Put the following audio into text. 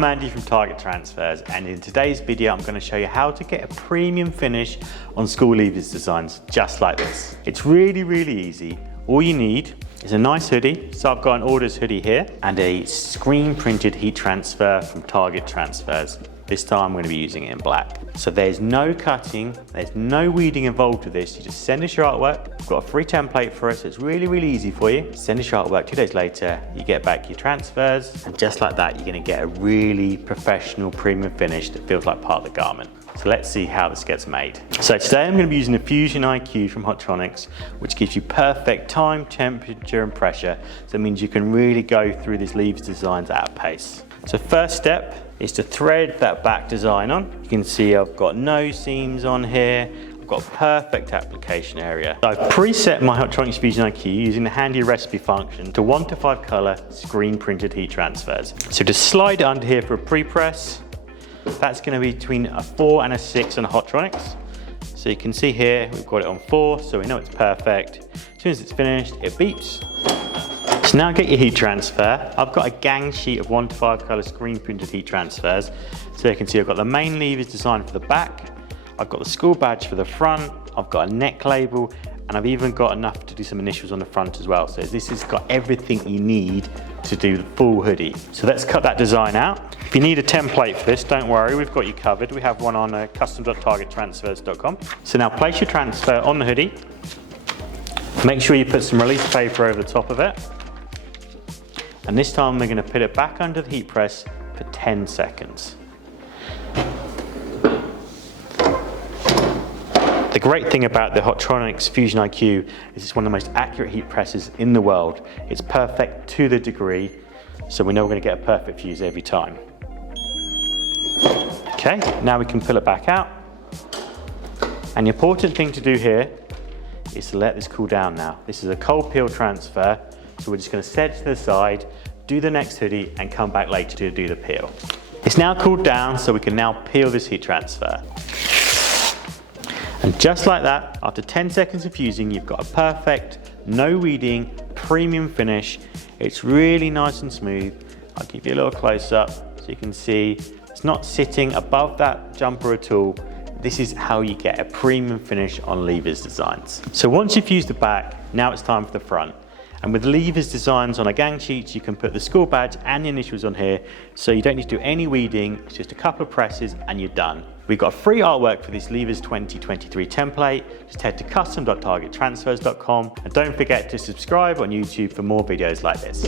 I'm Andy from Target Transfers, and in today's video I'm going to show you how to get a premium finish on school leavers designs just like this. It's really easy. All you need is a nice hoodie. So I've got an Orders hoodie here and a screen printed heat transfer from Target Transfers. This time I'm going to be using it in black. So there's no cutting, there's no weeding involved with this. You just send us your artwork. We've got a free template for us. It's really easy for you. Send us your artwork, 2 days later, you get back your transfers, and just like that, you're going to get a really professional premium finish that feels like part of the garment. So let's see how this gets made. So today I'm going to be using the Fusion IQ from Hotronics, which gives you perfect time, temperature and pressure. So it means you can really go through these leaves designs at a pace. So first step is to thread that back design on. You can see I've got no seams on here. I've got a perfect application area. So I've preset my Hotronics Fusion IQ using the handy recipe function to 1 to 5 color screen printed heat transfers. So just slide it under here for a pre-press. That's going to be between a 4 and a 6 on Hotronics. So you can see here we've got it on 4, so we know it's perfect. As soon as it's finished, it beeps. So now get your heat transfer. I've got a gang sheet of 1 to 5 color screen printed heat transfers. So you can see I've got the main levers designed for the back. I've got the school badge for the front. I've got a neck label, and I've even got enough to do some initials on the front as well. So this has got everything you need to do the full hoodie. So let's cut that design out. If you need a template for this, don't worry, we've got you covered. We have one on custom.targettransfers.com. So now place your transfer on the hoodie. Make sure you put some release paper over the top of it. And this time we're going to put it back under the heat press for 10 seconds. The great thing about the Hotronics Fusion IQ is it's one of the most accurate heat presses in the world. It's perfect to the degree, so we know we're going to get a perfect fuse every time. Okay, now we can pull it back out. And the important thing to do here is to let this cool down now. This is a cold peel transfer, so we're just going to set it to the side, do the next hoodie, and come back later to do the peel. It's now cooled down, so we can now peel this heat transfer. And just like that, after 10 seconds of fusing, you've got a perfect, no weeding, premium finish. It's really nice and smooth. I'll give you a little close up so you can see it's not sitting above that jumper at all. This is how you get a premium finish on levers designs. So once you've fused the back, now it's time for the front. And with levers designs on a gang sheet, you can put the school badge and the initials on here, so you don't need to do any weeding. It's just a couple of presses and you're done. We've got free artwork for this Levers 2023 template. Just head to custom.targettransfers.com, and don't forget to subscribe on YouTube for more videos like this.